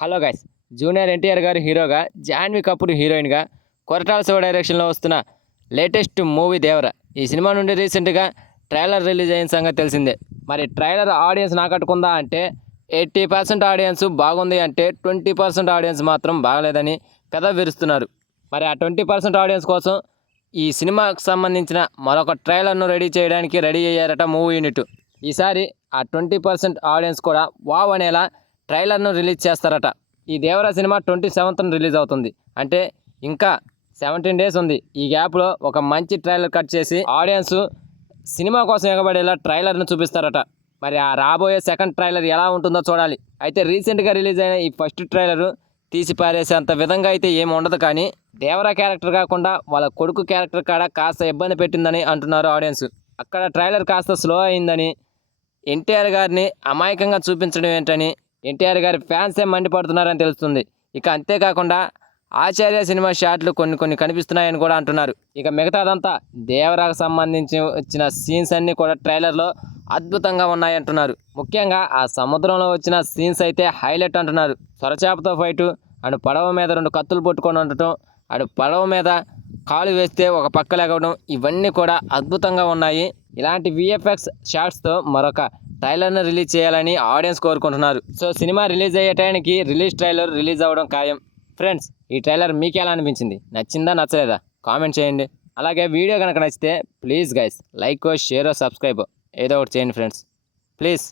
Hello guys. Junior NTR గారు హీరోగా, జాన్వీ కపూర్ హీరోయిన్గా, కొరటాల శివ డైరెక్షన్లో వస్తున్న లేటెస్ట్ మూవీ దేవర. ఈ సినిమా నుండి రీసెంట్గా ట్రైలర్ రిలీజ్ అయిన సంగతి తెలిసిందే. మరి ట్రైలర్ ఆడియన్స్ ఆకట్టుకుందా అంటే 80% ఆడియన్స్ బాగుంది అంటే 20% ఆడియన్స్ మాత్రం బాగలేదని పెదవి విరుస్తున్నారు. మరి ఆ 20% ఆడియన్స్ కోసం ఈ సినిమాకు సంబంధించిన మరొక ట్రైలర్ను రెడీ అయ్యారట మూవీ యూనిట్. ఈసారి ఆ 20% ఆడియన్స్ కూడా వావ్ అనేలా ట్రైలర్ను రిలీజ్ చేస్తారట. ఈ దేవర సినిమా 27న రిలీజ్ అవుతుంది. అంటే ఇంకా 17 డేస్ ఉంది. ఈ గ్యాప్లో ఒక మంచి ట్రైలర్ కట్ చేసి ఆడియన్స్ సినిమా కోసం ఎగబడేలా ట్రైలర్ను చూపిస్తారట. మరి ఆ రాబోయే సెకండ్ ట్రైలర్ ఎలా ఉంటుందో చూడాలి. అయితే రీసెంట్గా రిలీజ్ అయిన ఈ ఫస్ట్ ట్రైలరు తీసి పారేసేంత విధంగా అయితే ఏమి ఉండదు. కానీ దేవరా క్యారెక్టర్ కాకుండా వాళ్ళ కొడుకు క్యారెక్టర్ కాడ కాస్త ఇబ్బంది పెట్టిందని అంటున్నారు ఆడియన్స్. అక్కడ ట్రైలర్ కాస్త స్లో అయిందని, ఎన్టీఆర్ గారిని అమాయకంగా చూపించడం ఏంటని ఎన్టీఆర్ గారి ఫ్యాన్సే మండిపడుతున్నారని తెలుస్తుంది. ఇక అంతేకాకుండా ఆచార్య సినిమా షాట్లు కొన్ని కనిపిస్తున్నాయని కూడా అంటున్నారు. ఇక మిగతాదంతా దేవరాకు సంబంధించి వచ్చిన సీన్స్ అన్నీ కూడా ట్రైలర్లో అద్భుతంగా ఉన్నాయంటున్నారు. ముఖ్యంగా ఆ సముద్రంలో వచ్చిన సీన్స్ అయితే హైలైట్ అంటున్నారు. సొరచేపతో ఫైటు, అండ్ పడవ మీద 2 కత్తులు పట్టుకొని ఉండటం, అటు పడవ మీద కాలు వేస్తే ఒక పక్క లెగవడం, ఇవన్నీ కూడా అద్భుతంగా ఉన్నాయి. ఇలాంటి విఎఫ్ఎక్స్ షాట్స్తో మరొక ట్రైలర్ను రిలీజ్ చేయాలని ఆడియన్స్ కోరుకుంటున్నారు. సో సినిమా రిలీజ్ అయ్యే టైంకి ట్రైలర్ రిలీజ్ అవ్వడం ఖాయం. ఫ్రెండ్స్, ఈ ట్రైలర్ మీకు ఎలా అనిపించింది? నచ్చిందా నచ్చలేదా? కామెంట్ చేయండి. అలాగే వీడియో కనుక నచ్చితే please guys like, share, subscribe ఏదో ఒకటి చేయండి ఫ్రెండ్స్, ప్లీజ్.